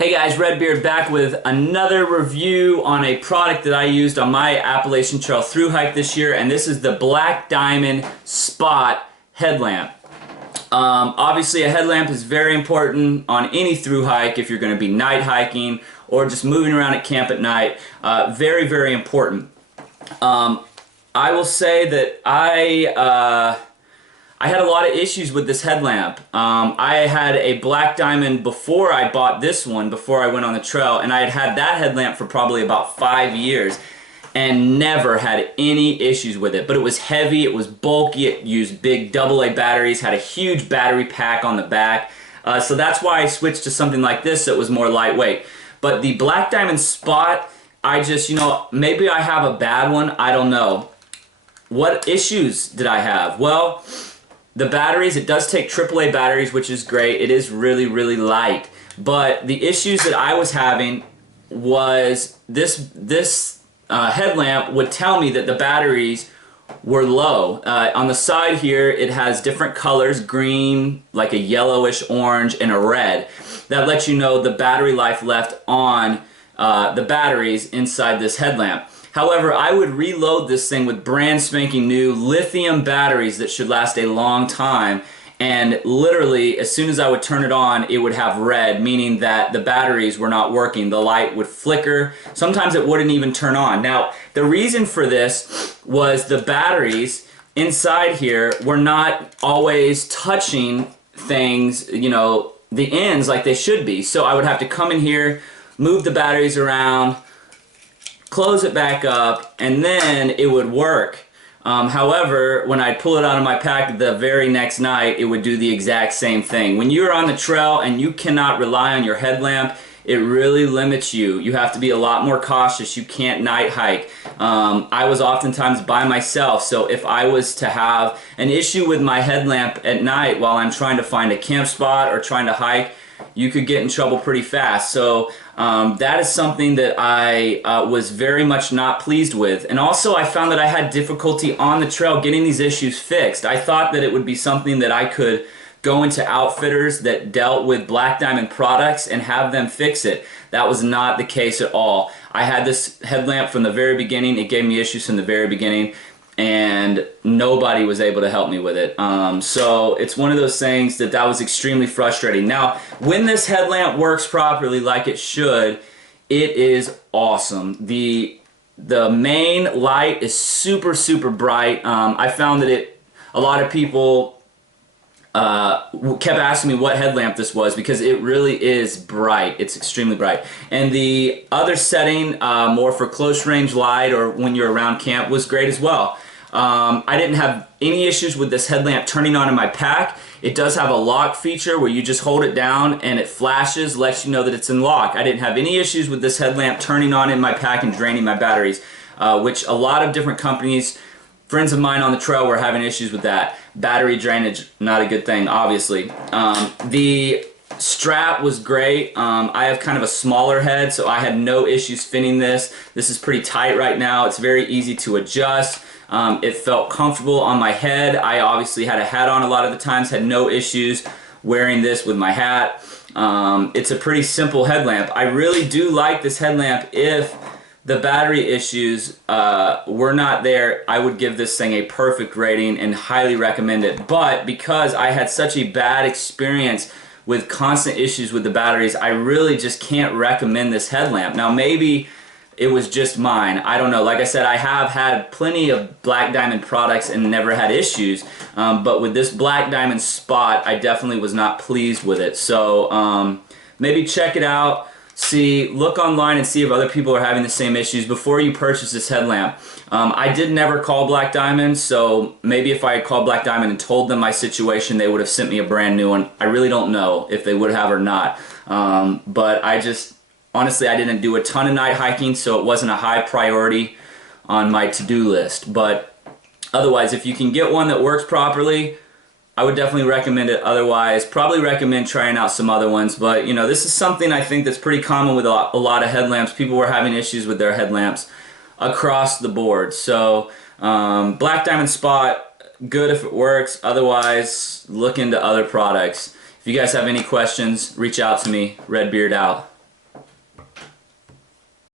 Hey guys, Redbeard back with another review on a product that I used on my Appalachian Trail through hike this year, and this is the Black Diamond Spot headlamp. Obviously a headlamp is very important on any through hike if you're going to be night hiking or just moving around at camp at night. Very, very important. I will say that I had a lot of issues with this headlamp. I had a Black Diamond before I bought this one, before I went on the trail, and I had had that headlamp for probably about 5 years and never had any issues with it. But it was heavy, it was bulky, it used big AA batteries, had a huge battery pack on the back. So that's why I switched to something like this that was more lightweight. But the Black Diamond Spot, I just, maybe I have a bad one, I don't know. What issues did I have? Well, the batteries, it does take AAA batteries, which is great. It is really, really light. But the issues that I was having was this headlamp would tell me that the batteries were low. On the side here, it has different colors, green, like a yellowish orange, and a red. That lets you know the battery life left on the batteries inside this headlamp. However, I would reload this thing with brand spanking new lithium batteries that should last a long time, and literally as soon as I would turn it on, it would have red, meaning that the batteries were not working. The light would flicker. Sometimes it wouldn't even turn on. Now, the reason for this was the batteries inside here were not always touching things, the ends like they should be. So I would have to come in here, move the batteries around, close it back up, and then it would work. However, when I'd pull it out of my pack the very next night, it would do the exact same thing. When you're on the trail and you cannot rely on your headlamp, it really limits you. You have to be a lot more cautious. You can't night hike. I was oftentimes by myself, so if I was to have an issue with my headlamp at night while I'm trying to find a camp spot or trying to hike, you could get in trouble pretty fast. So that is something that I was very much not pleased with. And also I found that I had difficulty on the trail getting these issues fixed. I thought that it would be something that I could go into outfitters that dealt with Black Diamond products and have them fix it. That was not the case at all. I had this headlamp from the very beginning. It gave me issues from the very beginning, and nobody was able to help me with it. So it's one of those things that was extremely frustrating. Now, when this headlamp works properly like it should, it is awesome. The main light is super, super bright. I found that a lot of people kept asking me what headlamp this was because it really is bright. It's extremely bright. And the other setting, more for close range light or when you're around camp, was great as well. I didn't have any issues with this headlamp turning on in my pack. It does have a lock feature where you just hold it down and it flashes, lets you know that it's in lock. I didn't have any issues with this headlamp turning on in my pack and draining my batteries, which a lot of different companies, friends of mine on the trail, were having issues with that. Battery drainage, not a good thing, obviously. The strap was great. I have kind of a smaller head, so I had no issues fitting this. This is pretty tight right now. It's very easy to adjust. It felt comfortable on my head. I obviously had a hat on a lot of the times, had no issues wearing this with my hat. It's a pretty simple headlamp. I really do like this headlamp. If the battery issues were not there, I would give this thing a perfect rating and highly recommend it. But because I had such a bad experience with constant issues with the batteries, I really just can't recommend this headlamp. Now maybe it was just mine. I don't know. Like I said, I have had plenty of Black Diamond products and never had issues. But with this Black Diamond Spot, I definitely was not pleased with it. So maybe check it out. Look online and see if other people are having the same issues before you purchase this headlamp. I did never call Black Diamond, so maybe if I had called Black Diamond and told them my situation, they would have sent me a brand new one. I really don't know if they would have or not. But honestly, I didn't do a ton of night hiking, so it wasn't a high priority on my to-do list. But otherwise, if you can get one that works properly, I would definitely recommend it. Otherwise, probably recommend trying out some other ones. But, this is something I think that's pretty common with a lot of headlamps. People were having issues with their headlamps across the board. So, Black Diamond Spot, good if it works. Otherwise, look into other products. If you guys have any questions, reach out to me. Redbeard out.